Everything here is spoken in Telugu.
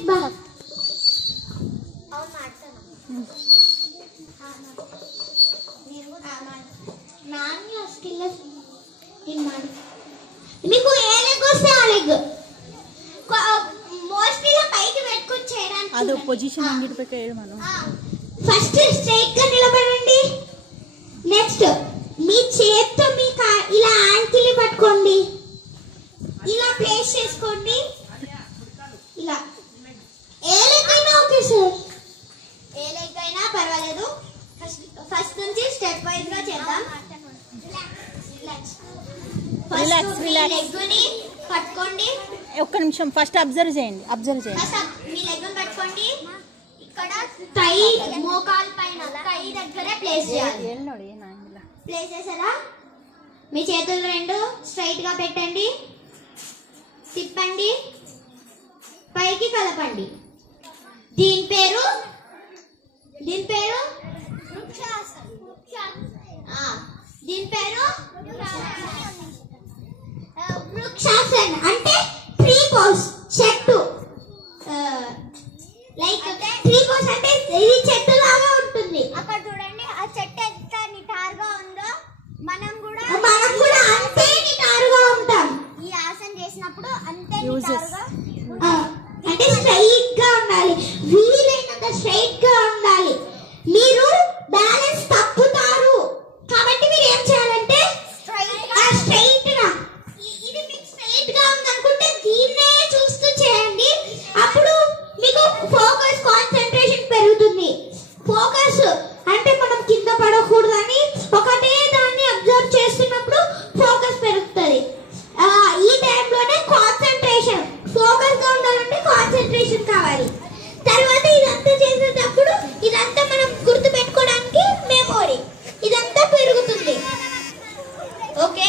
లైక్ బా మీకు ఏ లెగ్ వస్తే ఆ లెగ్ మోస్ట్లీ పైకి పెట్టుకొని చేయడానికి అది పొజిషన్ అంగిటి పెట్టేది మనం. ఫస్ట్ స్ట్రైట్ గా నిలబడండి. నెక్స్ట్ మీ చేత్తో మీ ఇలా యాంకిల్ పట్టుకోండి, ఇలా ప్లేస్ చేసుకోండి. ఇలా ఏ లెగ్ అయినా ఓకే సార్, ఏ లెగ్ అయినా పర్వాలేదు. ఫస్ట్ నుంచి స్టెప్ వైజ్ గా చేద్దాం. లెగ్ని పట్టుకోండి. ఒక్క నిమిషం ఫస్ట్ అబ్జర్వ్ చేయండి. మీ లెగ్ పట్టుకోండి. ఇక్కడ టై మోకాలు పైన టై దగ్గరే ప్లేస్ చేయాలి. ప్లేస్ చేసారా? మీ చేతులు రెండు స్ట్రైట్ గా పెట్టండి, తిప్పండి, పైకి కలపండి. దీని పేరు దీని పేరు వృక్షాసన్. అంటే ట్రీ పోజ్, చెట్టు. లైక్ ట్రీ పోజ్ అంటే ఇది చెట్టు లాగా ఉంటుంది. అక్కడ చూడండి ఆ చెట్టు ఎంత నిటారుగా ఉందో మనం కూడా అంతే నిటారుగా ఉంటాం. ఈ ఆసన చేసినప్పుడు అంతే నిటారుగా అంటే స్ట్రైట్ గా ఉండాలి, వీలైనంత స్ట్రైట్ గా ఉండాలి. మీరు బ్యాలెన్స్ తప్పుతారు కాబట్టి మీరు ఏం చేయాలంటే స్ట్రైట్ గా, ఇది మీకు స్ట్రైట్ గా ఉందనుకుంటే దీన్నే చూస్తూ చేయండి. అప్పుడు మీకు ఫోకస్, కాన్సంట్రేషన్ పెరుగుతుంది. ఫోకస్ అంటే మనం కింద పడకూడదని ఒకటే దాన్ని అబ్జర్వ్ చేస్తున్నప్పుడు ఫోకస్ పెరుగుతుంది. ఈ టైంలోనే కాన్సంట్రేషన్, ఫోకస్ గా ఉండాలంటే కాన్సంట్రేషన్ కావాలి. తర్వాత ఇదంతా చేసేటప్పుడు ఇదంతా మనం గుర్తు పెట్టుకోవడానికి మెమొరీ ఇదంతా పెరుగుతుంది. ఓకే.